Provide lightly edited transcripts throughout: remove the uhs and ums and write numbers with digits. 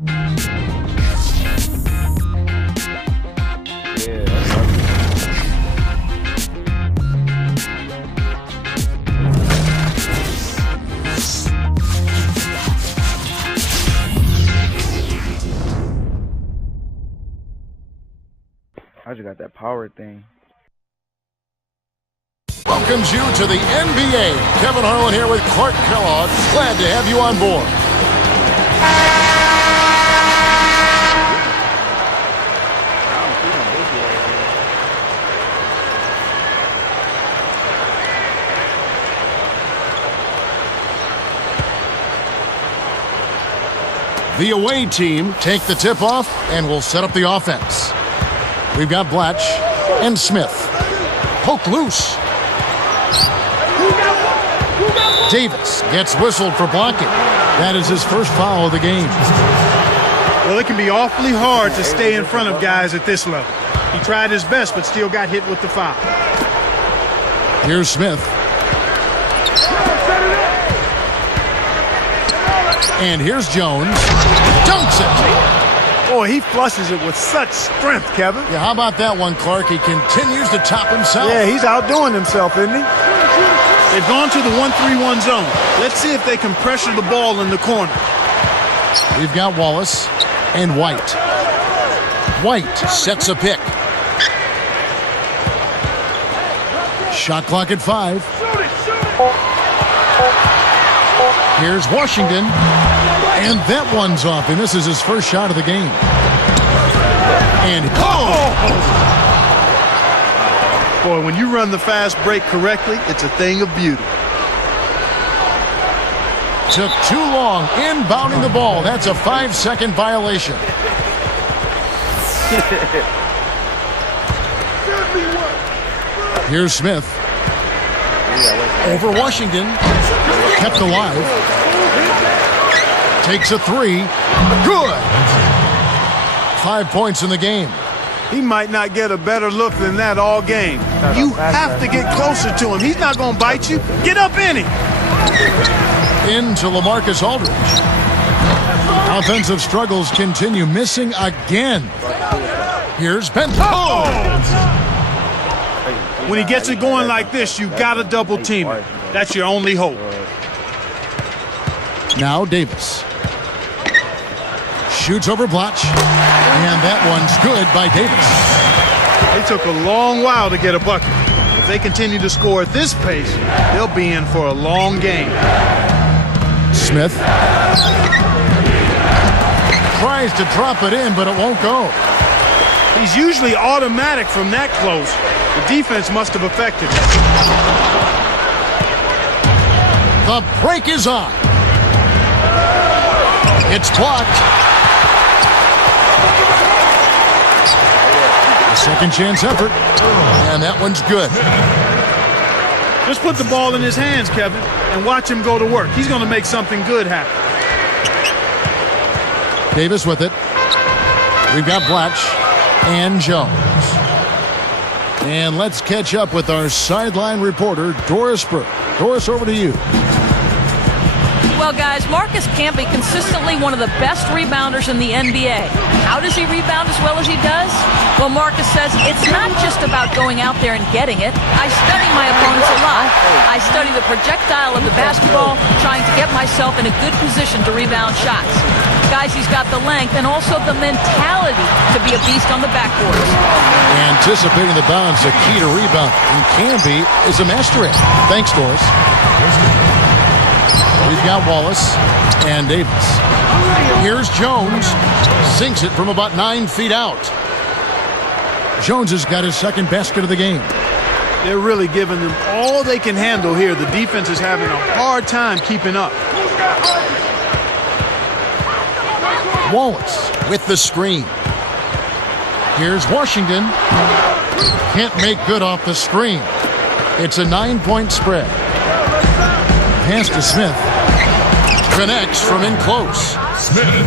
I just got that power thing. Welcomes you to the NBA. Kevin Harlan here with Clark Kellogg. Glad to have you on board. The away team take the tip-off and will set up the offense. We've got Blatch and Smith. Poke loose. Davis gets whistled for blocking. That is his first foul of the game. Well, it can be awfully hard to stay in front of guys at this level. He tried his best, but still got hit with the foul. Here's Smith. And here's Jones. Dunks it. Boy, he flushes it with such strength, Kevin. Yeah, how about that one, Clark? He continues to top himself. Yeah, he's outdoing himself, isn't he? They've gone to the 1-3-1 zone. Let's see if they can pressure the ball in the corner. We've got Wallace and White. White sets a pick. Shot clock at 5. Here's Washington. And that one's off, and this is his first shot of the game. And boy, when you run the fast break correctly, it's a thing of beauty. Took too long inbounding the ball. That's a 5-second violation. Here's Smith. Over Washington. Kept alive. Takes a 3. Good. 5 points in the game. He might not get a better look than that all game. You have to get closer to him. He's not going to bite you. Get up in him. Into LaMarcus Aldridge. Offensive struggles continue. Missing again. Here's Benton. When he gets it going like this, you got to double team it. That's your only hope. Now Davis. Shoots over Blatch. And that one's good by Davis. They took a long while to get a bucket. If they continue to score at this pace, they'll be in for a long game. Smith. Tries to drop it in, but it won't go. He's usually automatic from that close. The defense must have affected him. The break is on. It's blocked. A second chance effort. And that one's good. Just put the ball in his hands, Kevin, and watch him go to work. He's going to make something good happen. Davis with it. We've got Blatch and Jones. And let's catch up with our sideline reporter, Doris Burke. Doris, over to you. Well, guys, Marcus Camby consistently one of the best rebounders in the NBA. How does he rebound as well as he does? Well, Marcus says it's not just about going out there and getting it. I study my opponents a lot. I study the projectile of the basketball, trying to get myself in a good position to rebound shots. Guys, he's got the length and also the mentality to be a beast on the backboard. Anticipating the bounce, a key to rebound. And Camby is a master at it. Thanks, Doris. We've got Wallace and Davis. Here's Jones. Sinks it from about 9 feet out. Jones has got his second basket of the game. They're really giving them all they can handle here. The defense is having a hard time keeping up. Wallace with the screen. Here's Washington. Can't make good off the screen. It's a 9-point spread. Pass to Smith. Connects from in close. Smith.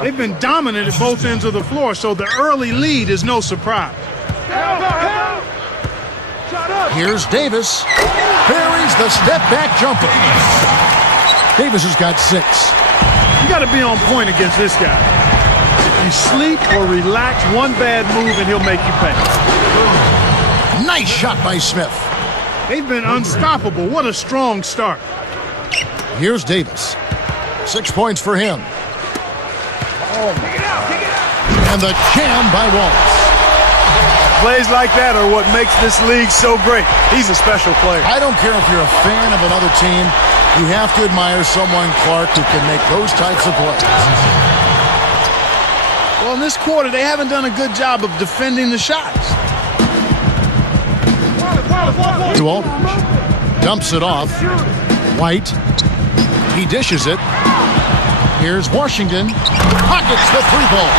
They've been dominant at both ends of the floor, so the early lead is no surprise. Here's Davis. Buries the step-back jumper. Davis has got 6. got to be on point against this guy. If you sleep or relax one bad move and he'll make you pay. Nice shot by Smith. They've been unstoppable. What a strong start. Here's Davis. 6 points for him. And the jam by Wallace. Plays like that are what makes this league so great. He's a special player. I don't care if you're a fan of another team. You have to admire someone, Clark, who can make those types of plays. Well, in this quarter, they haven't done a good job of defending the shots. To Aldridge. Dumps it off. White. He dishes it. Here's Washington. Pockets the three ball.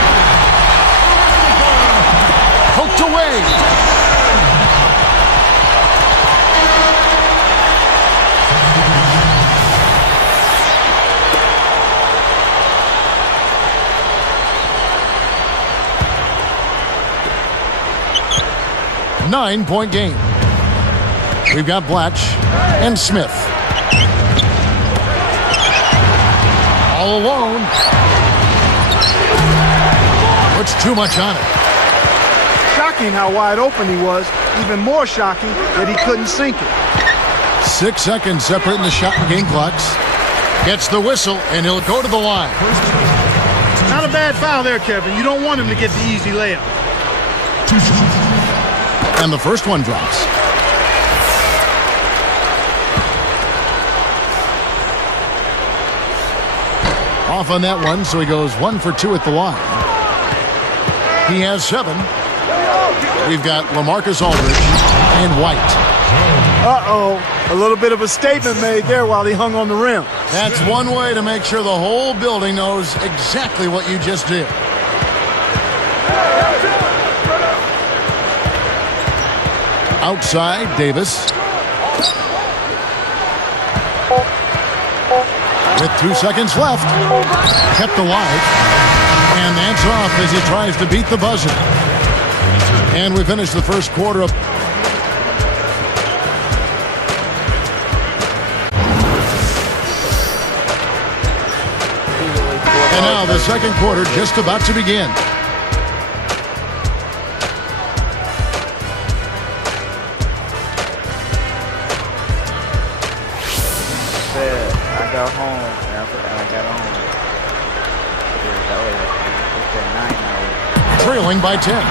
Poked away. Nine-point game. We've got Blatch and Smith. All alone. Puts too much on it. Shocking how wide open he was. Even more shocking that he couldn't sink it. 6 seconds separating the shot and game clocks. Gets the whistle, and he'll go to the line. Not a bad foul there, Kevin. You don't want him to get the easy layup. And the first one drops. Off on that one, so he goes 1 for 2 at the line. He has 7. We've got LaMarcus Aldridge and White. Uh-oh. A little bit of a statement made there while he hung on the rim. That's one way to make sure the whole building knows exactly what you just did. Outside, Davis. With 2 seconds left. Kept alive. And that's off as he tries to beat the buzzer. And we finish the first quarter of... And now the second quarter just about to begin. I got home and I got home. Trailing by 10.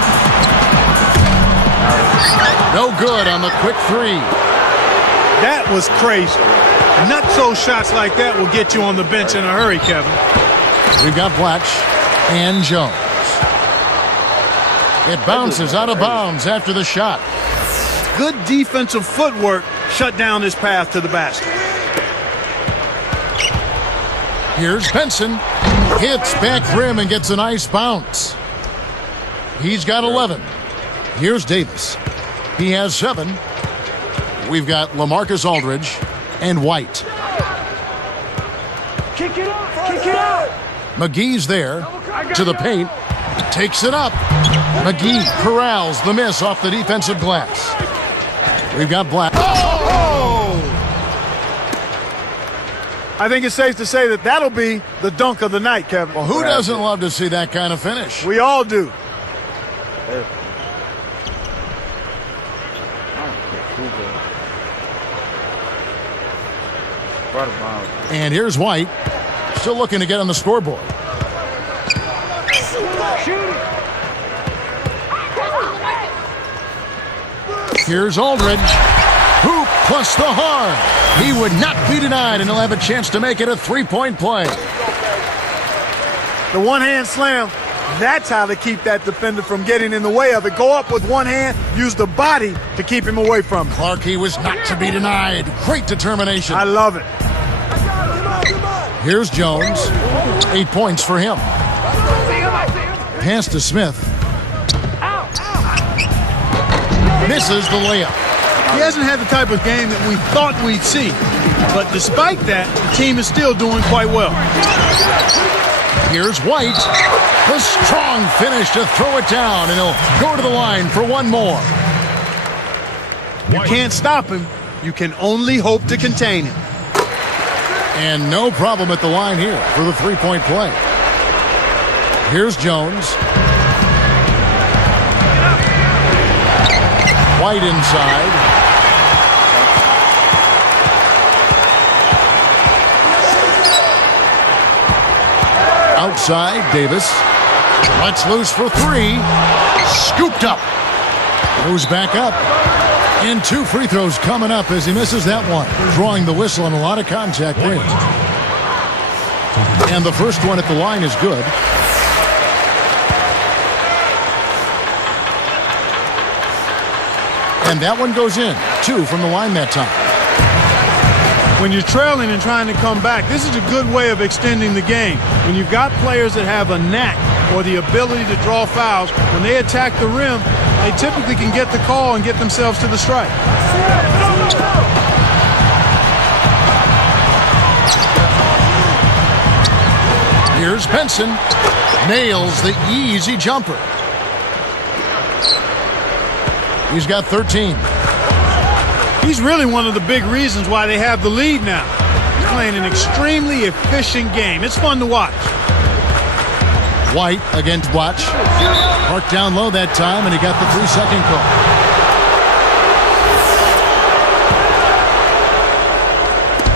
No good on the quick three. That was crazy. Nutso shots like that will get you on the bench in a hurry, Kevin. We've got Blatch and Jones. It bounces out of bounds after the shot. Good defensive footwork shut down his path to the basket. Here's Benson. Hits back rim and gets a nice bounce. He's got 11. Here's Davis. He has 7. We've got LaMarcus Aldridge and White. Kick it out! Kick it out! McGee's there to the paint. Takes it up. McGee corrals the miss off the defensive glass. We've got Black. I think it's safe to say that that'll be the dunk of the night, Kevin. Well, who doesn't love to see that kind of finish? We all do. And here's White, still looking to get on the scoreboard. Here's Aldridge. Hoop plus the harm. He would not be denied, and he'll have a chance to make it a three-point play. The one-hand slam, that's how to keep that defender from getting in the way of it. Go up with one hand, use the body to keep him away from it. Clark, he was not to be denied. Great determination. I love it. Here's Jones. 8 points for him. Pass to Smith. Misses the layup. He hasn't had the type of game that we thought we'd see. But despite that, the team is still doing quite well. Here's White. The strong finish to throw it down, and he'll go to the line for one more. You can't stop him. You can only hope to contain him. And no problem at the line here for the three-point play. Here's Jones. White inside. Outside, Davis. Lets loose for three. Scooped up. Goes back up. And 2 free throws coming up as he misses that one. Drawing the whistle and a lot of contact there. And the first one at the line is good. And that one goes in. 2 from the line that time. When you're trailing and trying to come back, this is a good way of extending the game. When you've got players that have a knack or the ability to draw fouls, when they attack the rim, they typically can get the call and get themselves to the strike. Here's Benson. Nails the easy jumper. He's got 13. He's really one of the big reasons why they have the lead now. He's playing an extremely efficient game. It's fun to watch. White against Watch. Marked down low that time, and he got the 3-second call.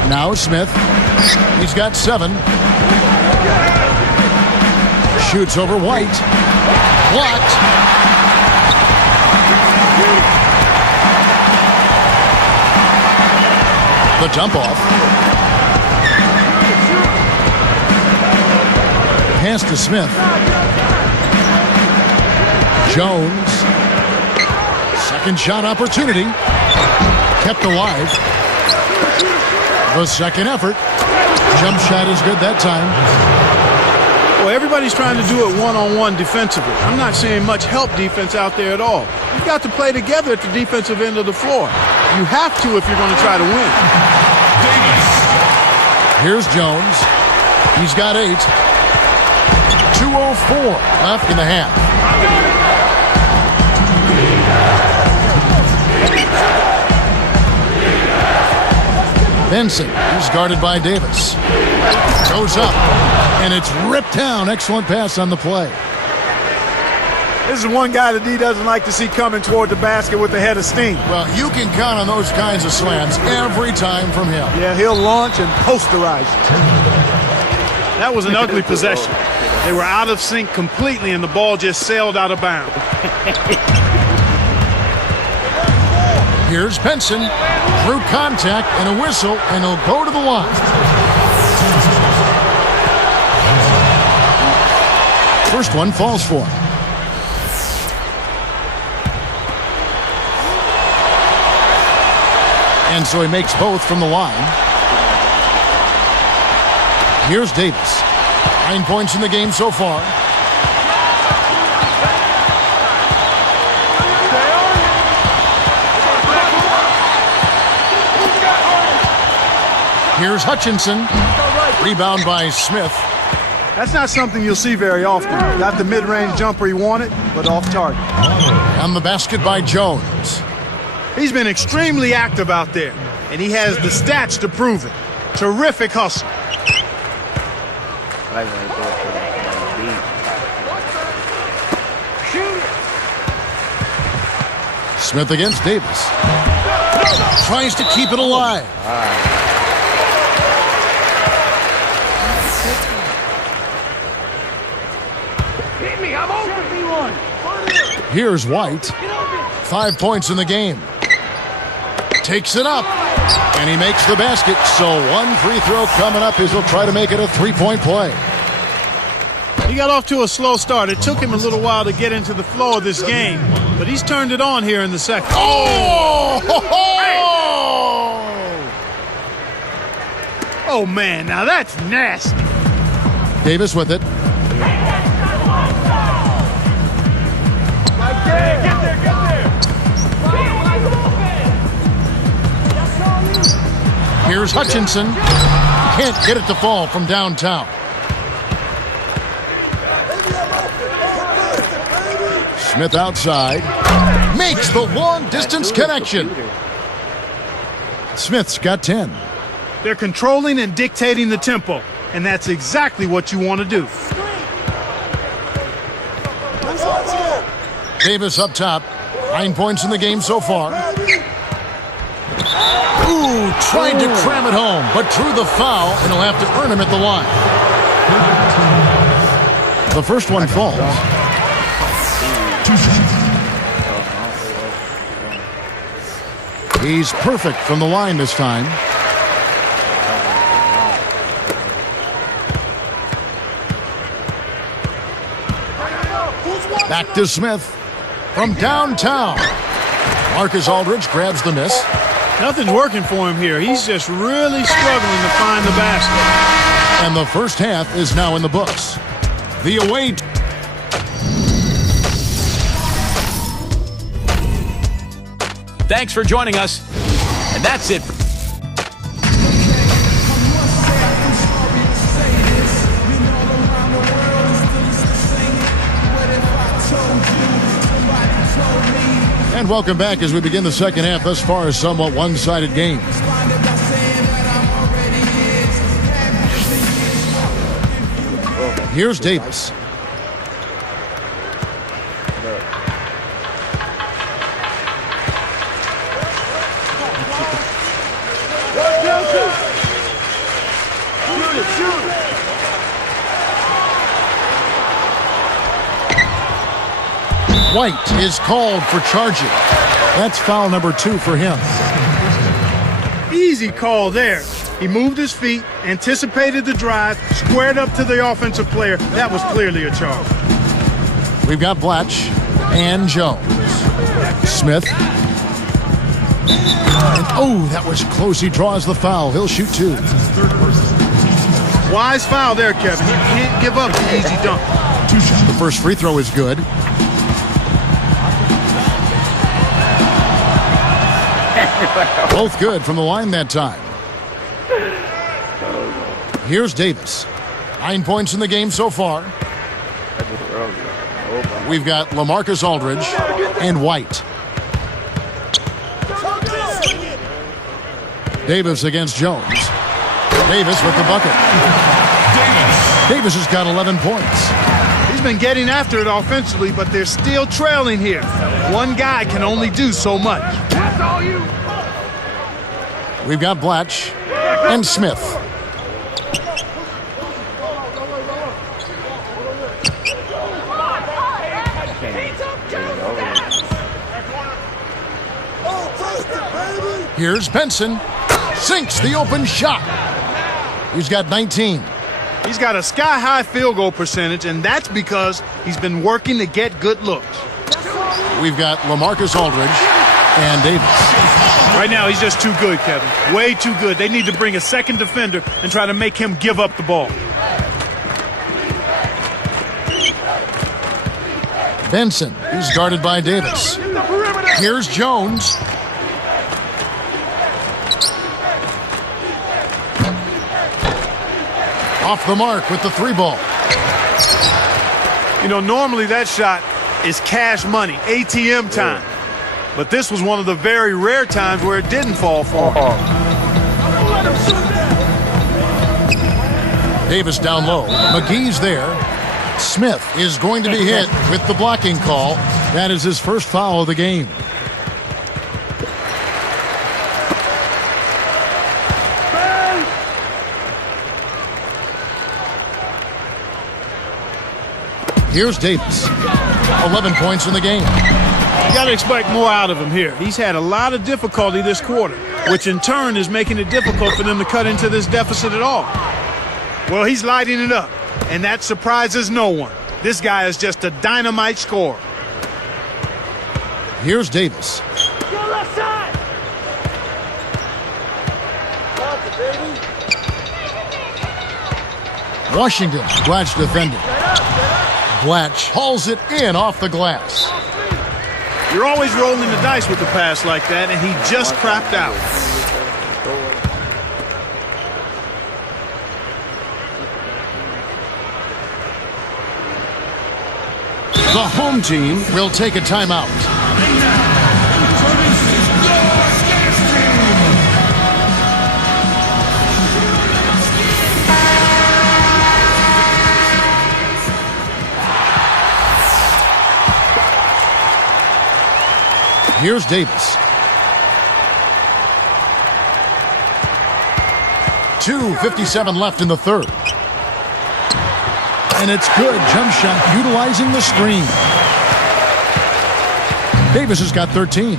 Now Smith. He's got 7. Shoots over White. Blocked. The dump off. Pass to Smith. Jones. Second shot opportunity. Kept alive. The second effort. Jump shot is good that time. Well, everybody's trying to do it one-on-one defensively. I'm not seeing much help defense out there at all. You've got to play together at the defensive end of the floor. You have to if you're going to try to win. Here's Jones. He's got 8. 2:04 left in the half. Benson is guarded by Davis. Goes up, and it's ripped down. Excellent pass on the play. This is one guy that D doesn't like to see coming toward the basket with a head of steam. Well, you can count on those kinds of slams every time from him. Yeah, he'll launch and posterize you. That was an ugly possession. They were out of sync completely, and the ball just sailed out of bounds. Here's Benson. Through contact and a whistle, and he'll go to the line. First one falls for him. And so he makes both from the line. Here's Davis. 9 points in the game so far. Here's Hutchinson. Rebound by Smith. That's not something you'll see very often. Got the mid-range jumper he wanted, but off target. And the basket by Jones. He's been extremely active out there, and he has the stats to prove it. Terrific hustle. Smith against Davis. Tries to keep it alive. Here's White. 5 points in the game. Takes it up. And he makes the basket. So one free throw coming up as he'll try to make it a 3-point play. He got off to a slow start. It took him a little while to get into the flow of this game, but he's turned it on here in the second. Oh! Oh, man, now that's nasty. Davis with it. Here's Hutchinson. Can't get it to fall from downtown. Smith outside. Makes the long-distance connection. Smith's got 10. They're controlling and dictating the tempo, and that's exactly what you want to do. Davis up top. 9 points in the game so far. Ooh, tried to cram it home, but drew the foul, and he'll have to earn him at the line. The first one falls. He's perfect from the line this time. Back to Smith from downtown. Marcus Aldridge grabs the miss. Nothing's working for him here. He's just really struggling to find the basket. And the first half is now in the books. The away. Thanks for joining us. And that's it. And welcome back as we begin the second half. Thus far, a somewhat one-sided game. Here's Davis. White is called for charging. That's foul number 2 for him. Easy call there. He moved his feet, anticipated the drive, squared up to the offensive player. That was clearly a charge. We've got Blatch and Jones. Smith. And, oh, that was close. He draws the foul. He'll shoot 2. Wise foul there, Kevin. You can't give up the easy dunk. The first free throw is good. Both good from the line that time. Here's Davis. 9 points in the game so far. We've got LaMarcus Aldridge and White. Davis against Jones. Davis with the bucket. Davis has got 11 points. He's been getting after it offensively, but they're still trailing here. One guy can only do so much. That's all you. We've got Blatch and Smith. Here's Benson. Sinks the open shot. He's got 19. He's got a sky-high field goal percentage, and that's because he's been working to get good looks. We've got LaMarcus Aldridge and Davis. Right now, he's just too good, Kevin. Way too good. They need to bring a second defender and try to make him give up the ball. Benson, he's guarded by Davis. Here's Jones. Off the mark with the 3 ball. You know, normally that shot is cash money, ATM time. But this was one of the very rare times where it didn't fall for him. Davis down low. McGee's there. Smith is going to be hit with the blocking call. That is his first foul of the game. Here's Davis. 11 points in the game. You got to expect more out of him here. He's had a lot of difficulty this quarter, which in turn is making it difficult for them to cut into this deficit at all. Well, he's lighting it up, and that surprises no one. This guy is just a dynamite scorer. Here's Davis. Washington, Blatch defending. Blatch hauls it in off the glass. You're always rolling the dice with a pass like that, and he just crapped out. The home team will take a timeout. Here's Davis. 2:57 left in the third. And it's good. Jump shot utilizing the screen. Davis has got 13.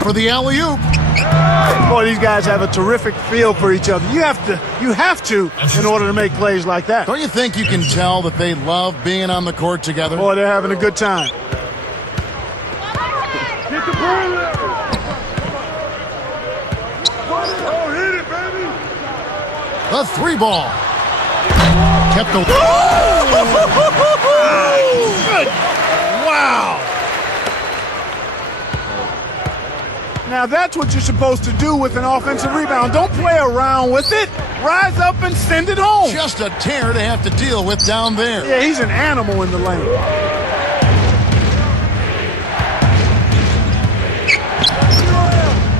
For the alley-oop. Boy, these guys have a terrific feel for each other. You have to in order to make plays like that. Don't you think you can tell that they love being on the court together? Boy, they're having a good time. Get the ball there. Oh, hit it, baby. The three ball. Kept the... Wow. Now that's what you're supposed to do with an offensive rebound. Don't play around with it. Rise up and send it home. Just a tear to have to deal with down there. Yeah, he's an animal in the lane.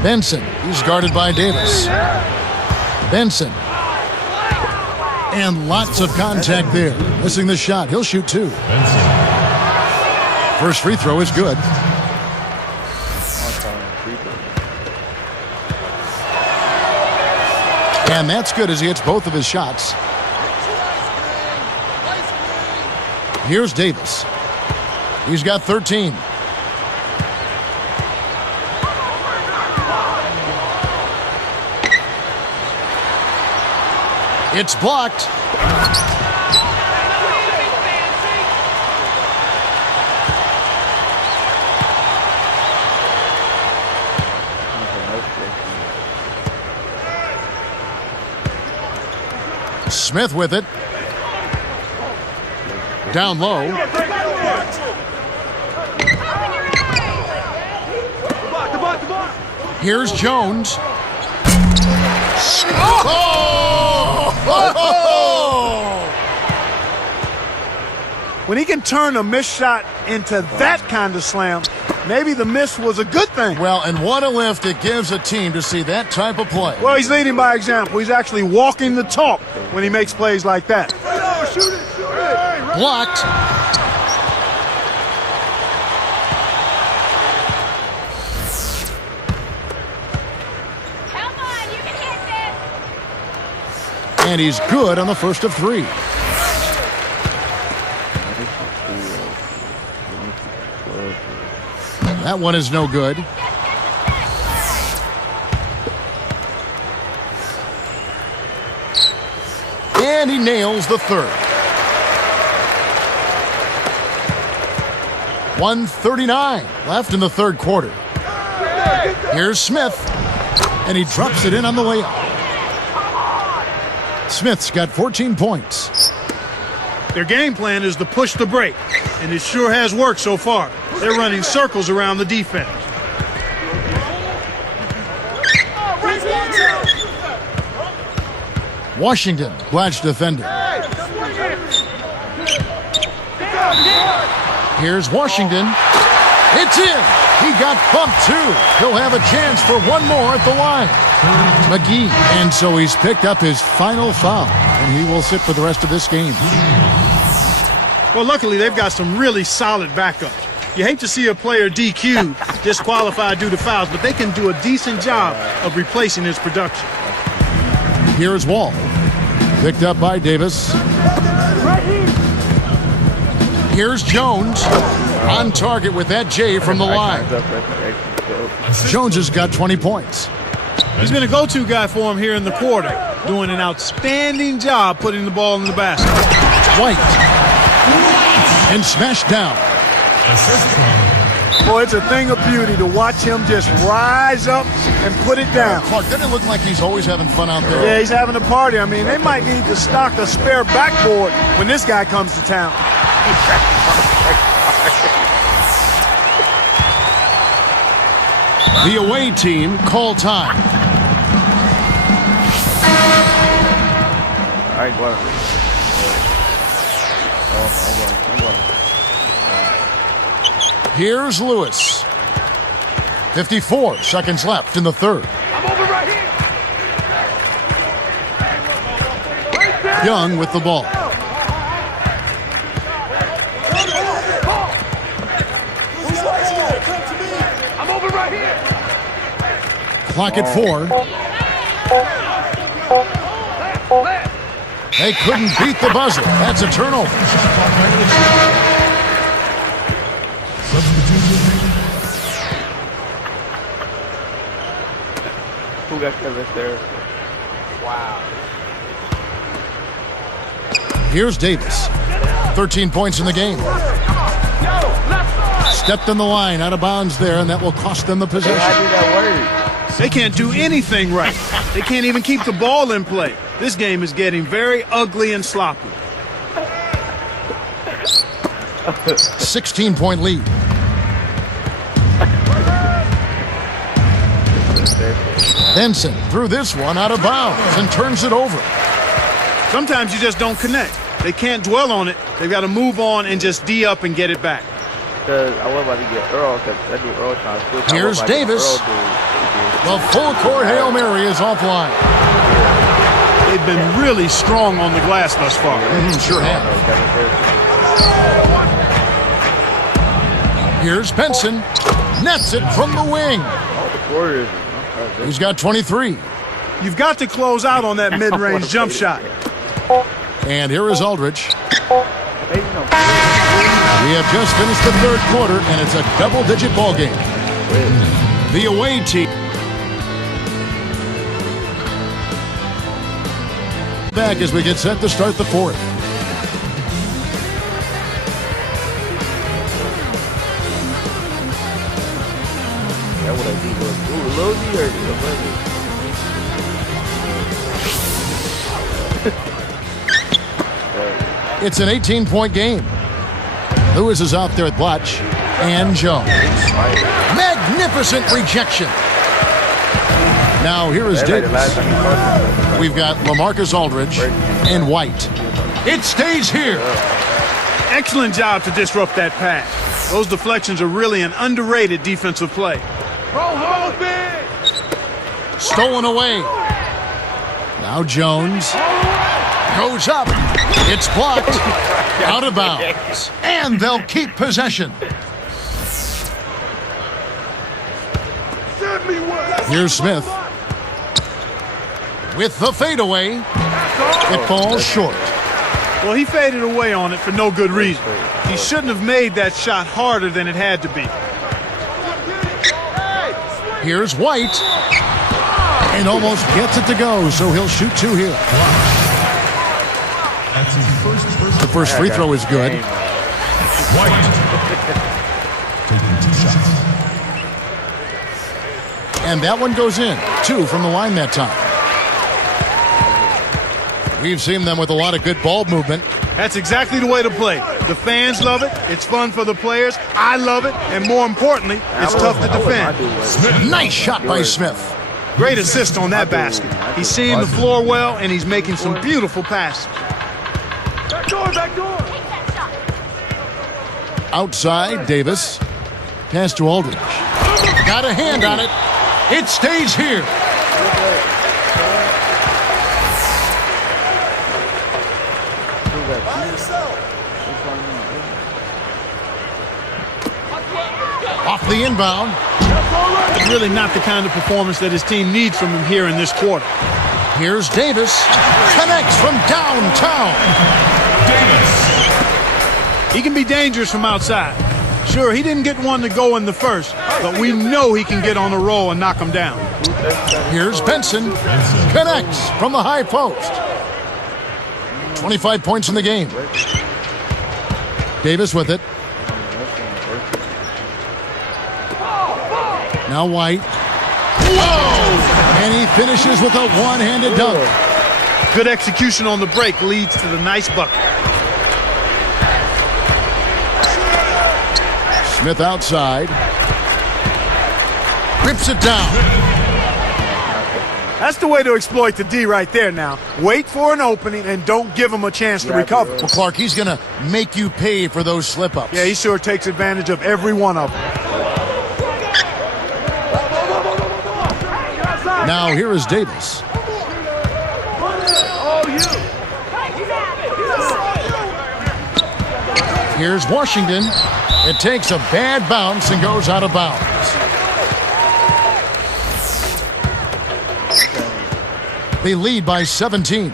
Benson, he's guarded by Davis. Benson. And lots of contact there. Missing the shot. He'll shoot two. First free throw is good. And that's good as he hits both of his shots. Here's Davis. He's got 13. It's blocked. Smith with it. Down low. Here's Jones. When he can turn a missed shot into that kind of slam, maybe the miss was a good thing. Well, and what a lift it gives a team to see that type of play. Well, he's leading by example. He's actually walking the talk when he makes plays like that. Shoot it, shoot it. Blocked. Come on, you can hit this. And he's good on the first of three. That one is no good. And he nails the third. 1:39 left in the third quarter. Here's Smith. And he drops it in on the layup. Smith's got 14 points. Their game plan is to push the break, and it sure has worked so far. They're running circles around the defense. Washington, Blatch defender. Here's Washington. It's in. He got bumped too. He'll have a chance for one more at the line. McGee. And so he's picked up his final foul, and he will sit for the rest of this game. Well, luckily, they've got some really solid backups. You hate to see a player DQ'd, disqualified due to fouls, but they can do a decent job of replacing his production. Here's Wall. Picked up by Davis. Here's Jones. On target with that J from the line. Jones has got 20 points. He's been a go-to guy for him here in the quarter, doing an outstanding job putting the ball in the basket. White. And smashed down. Boy, it's a thing of beauty to watch him just rise up and put it down. Clark, doesn't it look like he's always having fun out there? Yeah, he's having a party. I mean, they might need to stock a spare backboard when this guy comes to town. The away team call time. I got it. Here's Lewis. 54 seconds left in the third. I'm over right here. Young with the ball. Clock at 4. They couldn't beat the buzzer. That's a turnover. Who got Kevin there? Wow. Here's Davis. 13 points in the game. Stepped on the line, out of bounds there, and that will cost them the possession. How did that work? They can't do anything right. They can't even keep the ball in play. This game is getting very ugly and sloppy. 16-point lead. Benson threw this one out of bounds and turns it over. Sometimes you just don't connect. They can't dwell on it. They've got to move on and just D up and get it back. Because I was about to get Earl, because that dude Earl trying to switch. Here's Davis. The full court Hail Mary is offline. They've been really strong on the glass thus far. Sure have. Here's Benson. Nets it from the wing. He's got 23. You've got to close out on that mid-range jump shot. And here is Aldridge. We have just finished the third quarter, and it's a double-digit ball game. The away team. Back as we get set to start the fourth. That would have been Lil D or It's an 18-point game. Lewis is out there at Blatch and Jones. Magnificent rejection. Now here is Davis. We've got LaMarcus Aldridge and White. It stays here. Excellent job to disrupt that pass. Those deflections are really an underrated defensive play. Stolen away. Now Jones goes up. It's blocked. Out of bounds. And they'll keep possession. Here's Smith. With the fadeaway. It falls short. Well, he faded away on it for no good reason. He shouldn't have made that shot harder than it had to be. Here's White. And almost gets it to go, so he'll shoot two here. The first free throw is good. White taking 2 shots. And that one goes in. 2 from the line that time. We've seen them with a lot of good ball movement. That's exactly the way to play. The fans love it. It's fun for the players. I love it. And more importantly, it's tough to defend. Nice shot by Smith. Great assist on that basket. He's seeing the floor well, and he's making some beautiful passes. Back door. Outside, Davis. Pass to Aldridge. Got a hand on it. It stays here. Off the inbound. It's really not the kind of performance that his team needs from him here in this quarter. Here's Davis. Connects from downtown. He can be dangerous from outside. Sure, he didn't get one to go in the first, but we know he can get on a roll and knock him down. Here's Benson. Connects from the high post. 25 points in the game. Davis with it. Now White. Whoa! And he finishes with a one-handed dunk. Good execution on the break leads to the nice bucket. Smith outside. Rips it down. That's the way to exploit the D right there now. Wait for an opening and don't give him a chance to recover. Well, Clark, he's going to make you pay for those slip-ups. Yeah, he sure takes advantage of every one of them. Now here is Davis. Here's Washington. It takes a bad bounce and goes out of bounds. They lead by 17.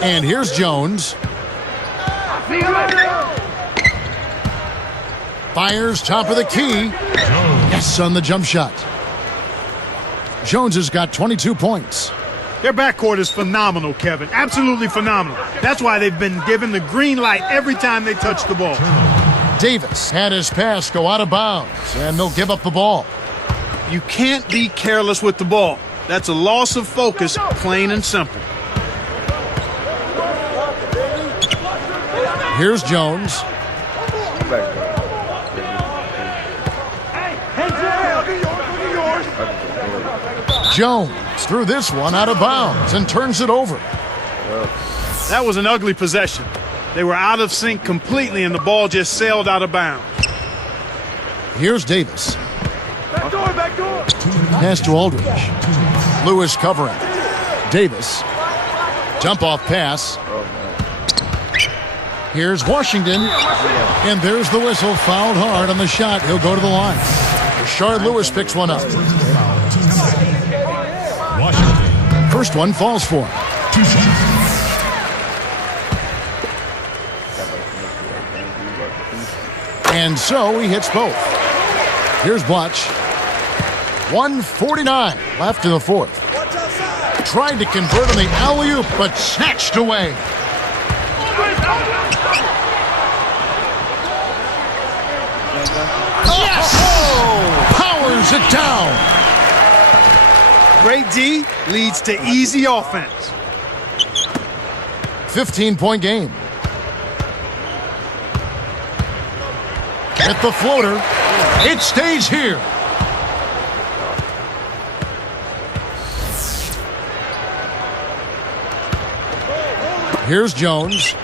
And here's Jones. Fires top of the key. Yes, on the jump shot. Jones has got 22 points. Their backcourt is phenomenal, Kevin. Absolutely phenomenal. That's why they've been given the green light every time they touch the ball. Davis had his pass go out of bounds, and they'll give up the ball. You can't be careless with the ball. That's a loss of focus, plain and simple. Here's Jones. Jones threw this one out of bounds and turns it over. That was an ugly possession. They were out of sync completely, and the ball just sailed out of bounds. Here's Davis. Back door, back door. Pass to Aldridge. Lewis covering. Davis. Jump off pass. Here's Washington. And there's the whistle. Fouled hard on the shot. He'll go to the line. Rashard Lewis picks one up. Washington. First one falls for him. 2 shots. And so he hits both. Here's Blatch. 1:49 left in the fourth. Tried to convert on the alley-oop, but snatched away. Yes! Powers it down. Great D leads to easy offense. 15-point game. At the floater. It stays here. Here's Jones.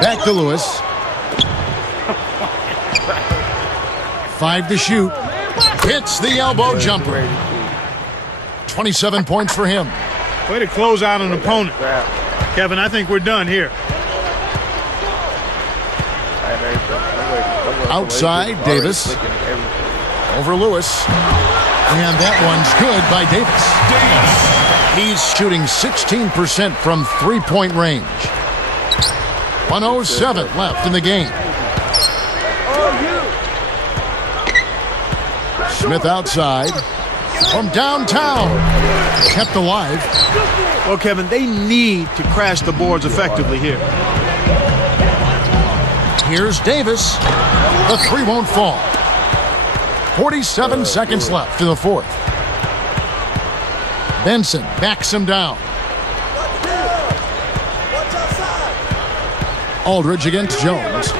Back to Lewis. 5 to shoot. Hits the elbow jumper. 27 points for him. Way to close out an opponent. Kevin, I think we're done here. Outside, Davis. Over Lewis. And that one's good by Davis. He's shooting 16% from three-point range. 1:07 left in the game. Smith outside. From downtown. Kept alive. Well, Kevin, they need to crash the boards effectively here. Here's Davis. The three won't fall. 47 seconds left in the fourth. Benson backs him down. Aldridge against Jones.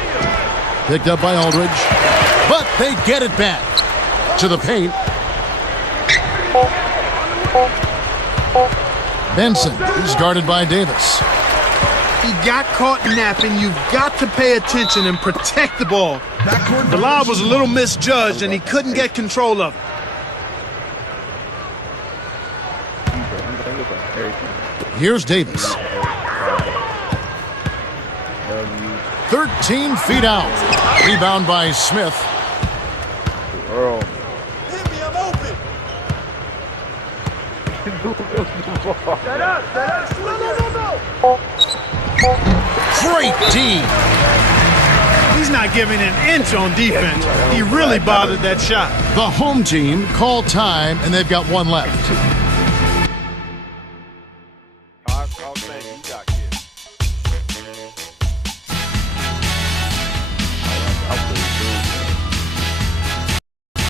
Picked up by Aldridge. But they get it back. To the paint. Benson is guarded by Davis. He got caught napping. You've got to pay attention and protect the ball. The lob was a little misjudged, and he couldn't get control of it. Here's Davis. 13 feet out. Rebound by Smith. Great D. He's not giving an inch on defense. He really bothered that shot. The home team called time, and they've got one left.